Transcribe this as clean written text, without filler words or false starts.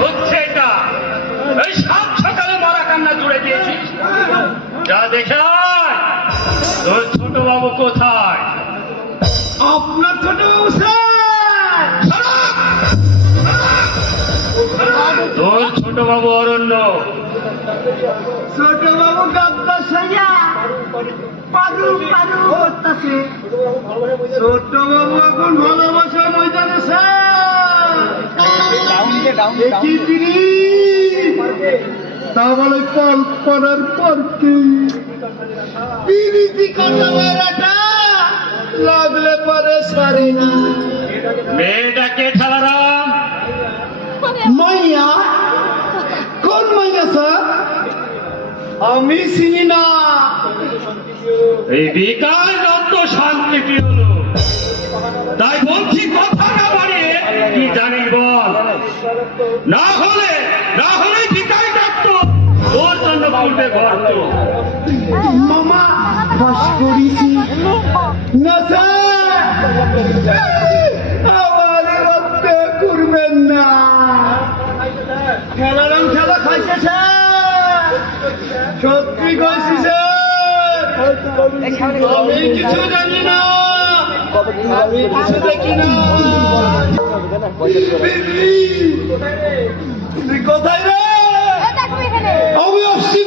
হচ্ছে এটা এই সাত সকালে মরা কান্না জুড়ে দিয়েছিস যা দেখে আয়, তোর ছোট বাবু কোথায়? আপনার ছোট বাবু তোর ছোট বাবু অরণ্য। ছোট বাবু গাদ্দার সাইয়া পাগল পাগল করতেছে। ছোট বাবু এখন ভালোবাসা ময়দানে তা বলে পাল পড়ার পর কি পিরিতি কথা বেড়াটা লাগলে পরে সারি না। মেয়েটাকে ঠেলারাম মাইয়া কোন মাইয়া স্যার? আমি চিনি না। এই বিকাল রত্ন শান্তি কি হলো? তাই বলছি কথা না বাড়িয়ে কি জানি বল, না হলে বিকাল দত্ত তোর জন্য বলবে গর্ত। মামা বাস করেছি না স্যার, আমার রক্তে করবেন না। খেলারাম খেলা খাইছে স্যার, সত্যি কইছি স্যার। আমি কিছু জানি না, আমি কিছু দেখি না। বিল্লি, তুই কোথায় রে? আমি আসছি